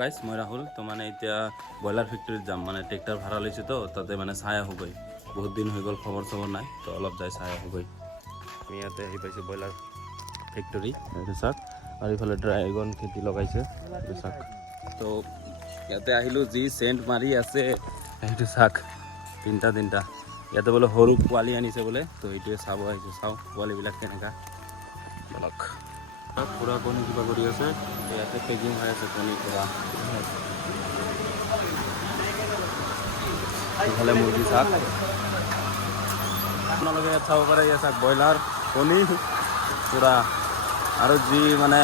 গাইছ মই ৰাহুল তো মানে এতিয়া ব্ৰইলাৰ ফেক্টৰীত যাম মানে ট্ৰেক্টৰ ভাড়া লৈছোঁ তো তাতে মানে চাই আহোঁগৈ বহুত দিন হৈ গ'ল খবৰ চবৰ নাই তো অলপ যাই চাই আহোঁগৈ আমি ইয়াতে আহি পাইছোঁ ব্ৰইলাৰ ফেক্টৰী এইটো চাওক আৰু ইফালে ড্ৰাগন খেতি লগাইছে এইটো চাওক তো ইয়াতে আহিলোঁ যি চেণ্ট মাৰি আছে সেইটো চাওক তিনিটা ইয়াতে বোলে সৰু পোৱালি আনিছে বোলে তো এইটোৱে চাব আহিছোঁ চাওঁ পোৱালিবিলাক কেনেকুৱা বলক পুৰা কণী কিবা কৰি আছে ইয়াতে পেকিং হৈ আছে কণী পুৰা ইফালে মুৰ্গী চাওক আপোনালোকে ইয়াত চাব পাৰে ইয়াত চাওক ব্ৰইলাৰ কণী পুৰা আৰু যি মানে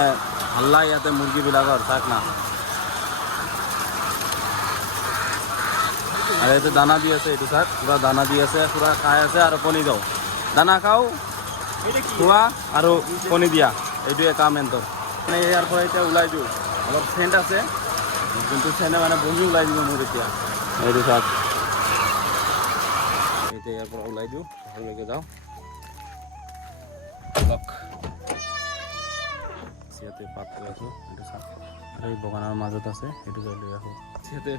হাল্লা ইয়াতে মুৰ্গীবিলাকৰ চাওক না আৰু ইয়াতে দানা দি আছে এইটো চাওক পুৰা দানা দি আছে পুৰা খাই আছে আৰু কণী দিওঁ দানা খাওঁ খোৱা আৰু কণী দিয়া এইটোৱে কাম এন্তৰ মানে ইয়াৰ পৰা এতিয়া ওলাই দিওঁ অলপ চেণ্ট আছে যোনটো চেণ্টে মানে বহি ওলাই দিব মোৰ এতিয়া এইটো চাওক এতিয়া ইয়াৰ পৰা ওলাই দিওঁ ঘৰলৈকে যাওঁ অলপ ইয়াতে পাত লৈ আছোঁ এইটো চাওক আৰু এই বাগানৰ মাজত আছে সেইটো যাই লৈ আহোঁ ইয়াতে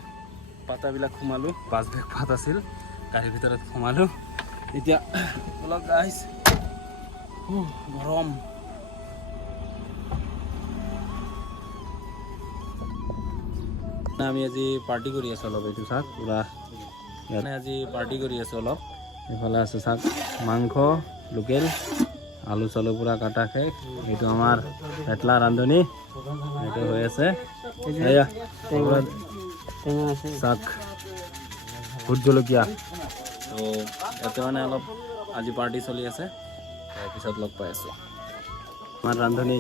পাতাবিলাক সোমালোঁ 5 বেগ পাত আছিল গাড়ীৰ ভিতৰত সোমালোঁ এতিয়া অলপ গাইছ গৰম আমি আজি পাৰ্টি কৰি আছোঁ অলপ এইটো চাওক পুৰা ইয়াতে আজি পাৰ্টি কৰি আছোঁ অলপ এইফালে আছে চাওক মাংস লোকেল আলু চালু পুৰা কাটা শেষ এইটো আমাৰ পেটলা ৰান্ধনি এইটো হৈ আছে চাওক ভোট জলকীয়া তো ইয়াতে মানে অলপ আজি পাৰ্টি চলি আছে তাৰপিছত লগ পাই আছোঁ আমাৰ ৰান্ধনি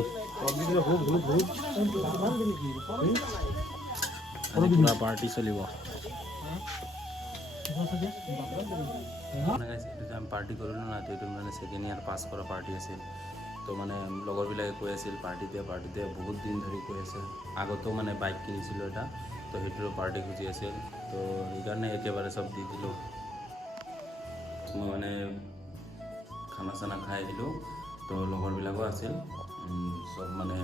আজি পুৰা পাৰ্টি চলিব আমি পাৰ্টি কৰিলোঁ না তো এইটো মানে ছেকেণ্ড ইয়াৰ পাছ কৰা পাৰ্টি আছিল তো মানে লগৰবিলাকে কৈ আছিল পাৰ্টি দিয়া বহুত দিন ধৰি কৈ আছিল আগতো মানে বাইক কিনিছিলোঁ এটা তো সেইটোৰো পাৰ্টি খুজি আছিল তো সেইকাৰণে একেবাৰে চব দি দিলোঁ মই মানে খানা চানা খাই আহিলোঁ তো লগৰবিলাকো আছিল চব মানে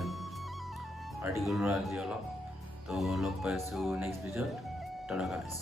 পাৰ্টি কৰিলোঁ আজি অলপ তো লগ পাই আছোঁ নেক্সট ভিডিঅ'ত টাটা গাইছ